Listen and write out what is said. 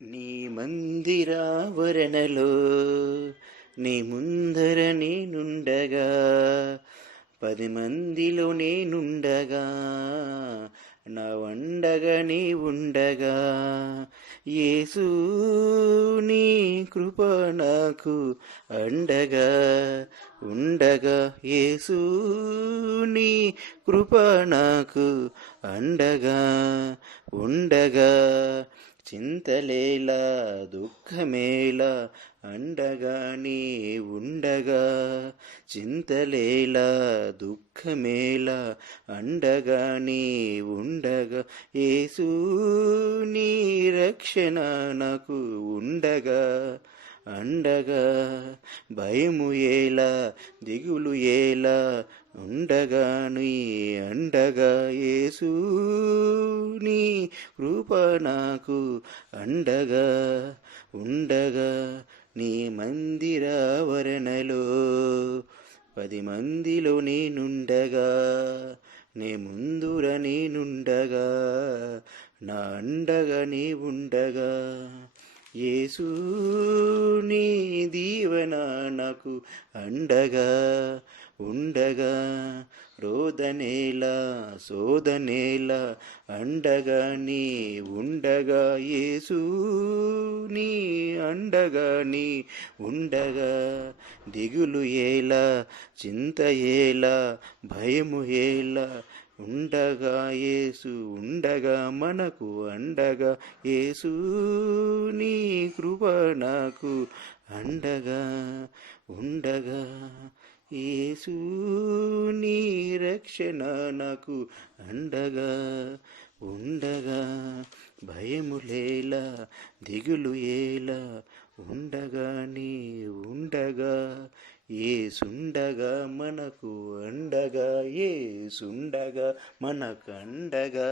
నీ మందిరావరణలో నీ ముందర నేనుండగా 10 మందిలో నేనుండగా నా వండగా నీ ఉండగా యేసు నీ కృప నాకు అండగా ఉండగా యేసు నీ కృప నాకు అండగా ఉండగా చింతలేలా దుఃఖమేలా అండగా నీ ఉండగా చింతలేలా దుఃఖమేలా అండగా నీ ఉండగా యేసు నీ రక్షణ నాకు ఉండగా అండగా భయము ఏలా దిగులు ఏలా ఉండగా నీ అండగా యేసు నీ కృప నాకు అండగా ఉండగా నీ మందిరావరణలో 10 మందిలో నేనుండగా నీ ముందుర నేనుండగా నా అండగా నీ ఉండగా యేసు నీ దీవెన నాకు అండగా ఉండగా రోదనేలా శోధనేలా అండగా నీ ఉండగా యేసు నీ అండగా నీ ఉండగా దిగులు ఏలా చింత ఏలా భయము ఏలా ఉండగా యేసు ఉండగా మనకు అండగా యేసు నీ కృప నాకు అండగా ఉండగా యేసు నీ రక్షణ నాకు అండగా ఉండగా భయములేలా దిగులు ఏలా ఉండగా నీ ఉండగా యేసుండగా మనకు అండగా యేసుండగా మనకు అండగా.